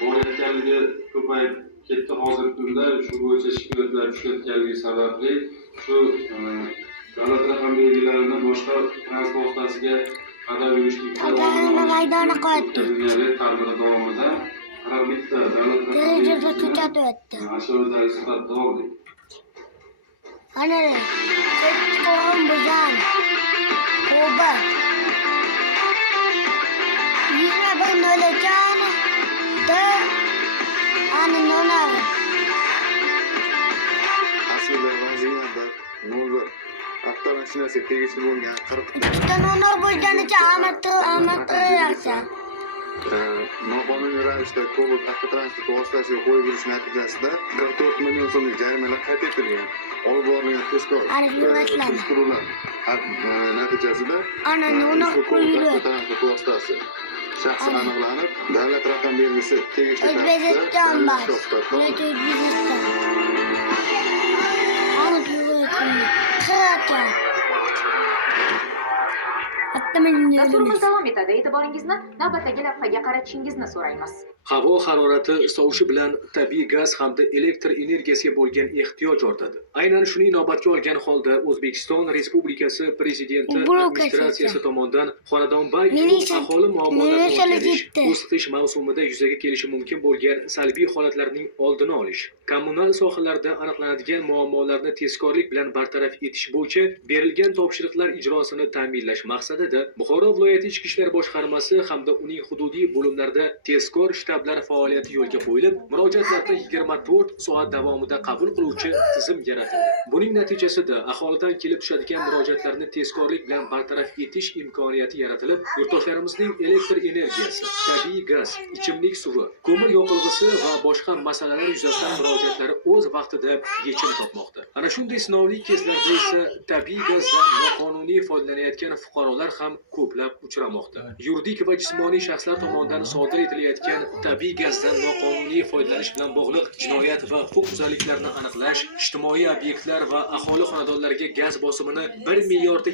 borayotganligi ko'payib ketdi. Hozirgi kunda shu bo'yicha shikoyatlar tushayotganligi sababli shu davlat raqam belgilarini boshqa transport vositasiga qadab yurishlikda maydoni qo'yibdi. tadbiri davomida har bitta davlat raqam ashyoviy sifatida oldik. Ana qo'm buzan. Qo'ba. Yine ben öleceğim. De ana nona. Aslida vaziyatda nolga avtomashinasi tegishli bo'lgan 40 İşte nona bo'lganicha amatı yaxshi. noqonuniy ravishda Cobalt avtotransport vositasiga qo'yib yurish natijasida 44 million so'mlik jarimalar qayd etilgan. Olib borilgan tezkor surishtiruvlar natijasida Ana nona qo'yildi. avtotransport vositasi shaxsi aniqlanib, davlat raqam belgisi tegishli O'zbekiston bas. tartibda O'zbekiston. Ana qirqa. Dasturimiz davom etadi. E'tiboringizni navbatdagi lavhaga qaratishingizni so'raymiz. Havo harorati sovishi bilan tabiiy gaz hamda elektr energiyasiga bo'lgan ehtiyoj ortadi. Aynan shuni inobatga olgan holda O'zbekiston Respublikasi Prezidenti administratsiyasi tomonidan xonadonbay aholi muammolarini o'qitish mavsumida yuzaga kelishi mumkin bo'lgan salbiy holatlarning oldini olish, kommunal sohalarda aniqlanadigan muammolarni tezkorlik bilan bartaraf etish bo'yicha berilgan topshiriqlar ijrosini ta'minlash maqsadida Buxoro viloyati Ichki ishlar boshqarmasi hamda uning hududiy bo'limlarida tezkor shtablar faoliyati yo'lga qo'yilib, murojaatlarni 24 soat davomida qabul qiluvchi tizim yaratildi. Buning natijasida aholidan kelib tushadigan murojaatlarni tezkorlik bilan bartaraf etish imkoniyati yaratilib, yurtdoshlarimizning elektr energiyasi, tabiiy gaz, ichimlik suvi, ko'mir yoqilg'isi va boshqa masalalar yuzasidan murojaatlari o'z vaqtida yechim topmoqda. Ana shunday sinovli kezlarda esa tabiiy gazdan noqonuniy foydalanayotgan fuqarolar ham ko'plab uchramoqda. Yuridik va jismoniy shaxslar tomonidan sodir etilayotgan tabiiy gazdan noqonuniy foydalanish bilan bog'liq jinoyat va huquqbuzarliklarni aniqlash, ijtimoiy obyektlar va aholi xonadonlariga gaz bosimini bir me'yorda